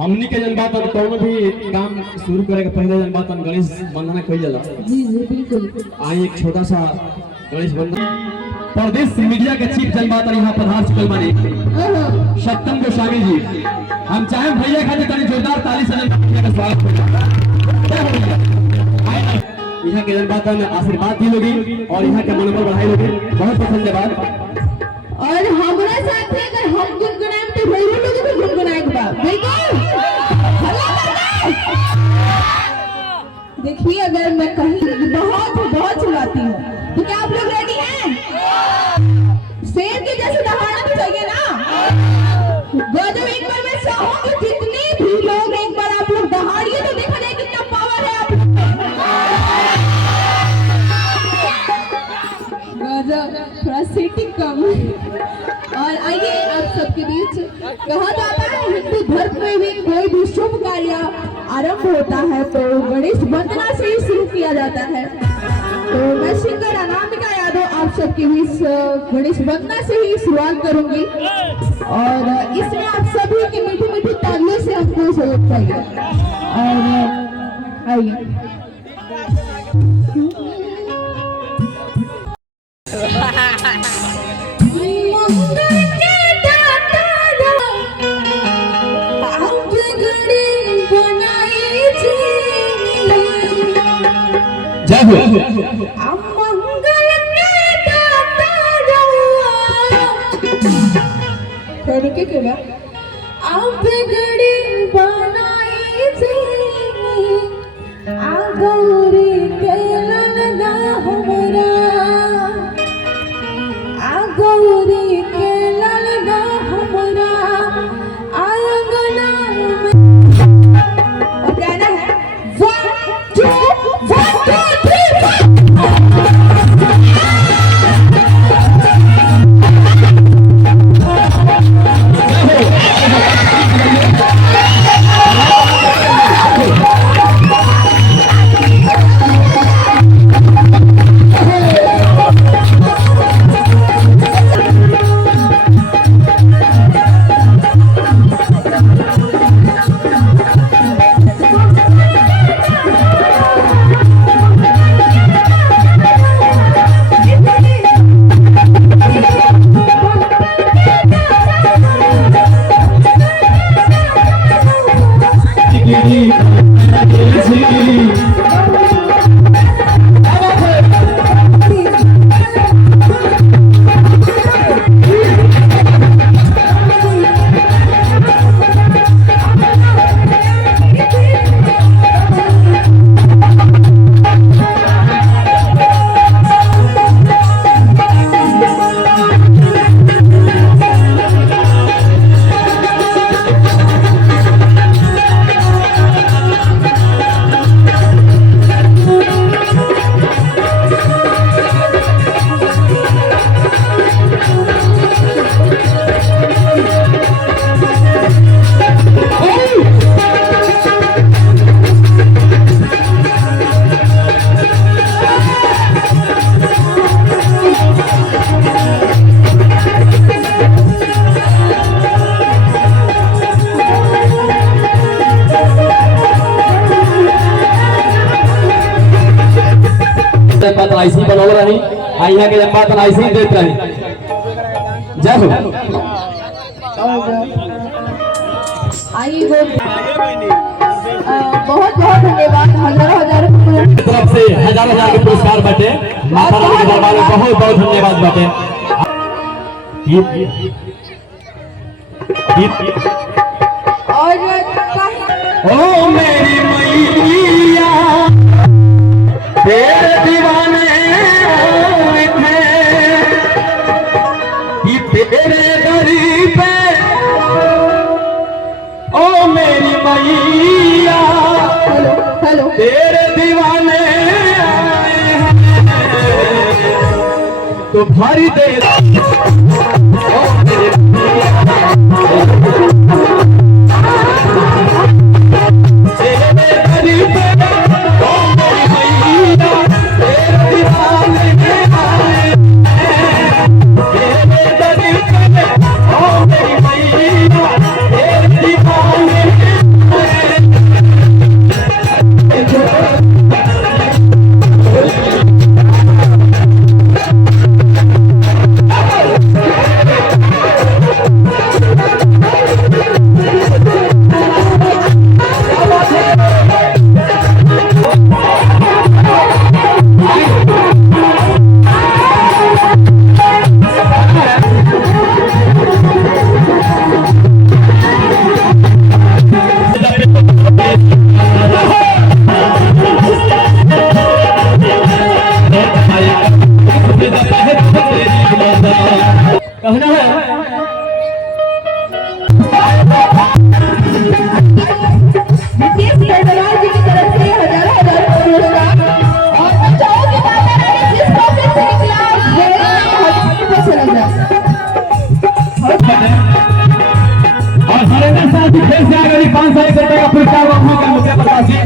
हमनी के जन बात कौन भी काम शुरू करे के पहले जन बात गणेश वंदना कही जाला। जी जी बिल्कुल। आई एक छोटा सा गणेश वंदना प्रदेश मीडिया के चीफ जन बात यहाँ पधार चुकल माने सत्यम गोस्वामी जी। हम चाहे भैया खाते तनी जोरदार ताली से का स्वागत करें। यहाँ के जन बात में आशीर्वाद दी लोगी और यहाँ के मनोबल बढ़ाई लोगी। बहुत बहुत धन्यवाद। और हमारे साथ ही अगर हम गुनगुनाएं तो भैरव लोग भी गुनगुनाएंगे बिल्कुल। देखिए अगर मैं कहीं बहुत चिल्लाती हूँ तो क्या आप लोग रेडी हैं? शेर के जैसे दहाड़ना तो चाहिए ना। गजब एक बार मैं चाहूंगी जितने भी लोग एक बार आप लोग दहाड़िए तो देखा जाए कितना पावर है आप गजब। थोड़ा सीटिंग कम। और आइए आप सबके बीच कहा जाता है हिंदू धर्म में भी कोई भी शुभ कार्य आरंभ होता है तो गणेश वंदना से ही शुरू किया जाता है। तो मैं सिंगर अनामिका यादव आप सबके बीच गणेश वंदना से ही शुरुआत करूंगी और इसमें आप सभी की मीठी मीठी तालियों से हमको सहयोग चाहिए। और आइए जय हो। रुके क्यों ना? आप गड़ी बनाई थी आगोरी के लगा हमरा आगोरी के लगा हमरा आंगना और गाना है 1 2 आईसी बनौल रही यहाँ के जन्मात आईसी देते रही। जय हो। आइए बहुत धन्यवाद। हजारों तरफ से हजार के पुरस्कार बटे माता रानी के दरबार में बहुत धन्यवाद बटे। और ओ मेरी मैया तेरे दीवाने थे तेरे गरीब पे ओ मेरी मैया हेलो तेरे दीवाने आए हैं तो भरी दे ओ मेरी है। नीतीश केजरीवाल जी की तरफ से हजारों पुरस्कार और बच्चों की माता रानी जिस मौके से निकला और हरेंद्र साथ ही खेल से आ गई 500 रुपए का पुरस्कार मुख्य प्रकाश जी।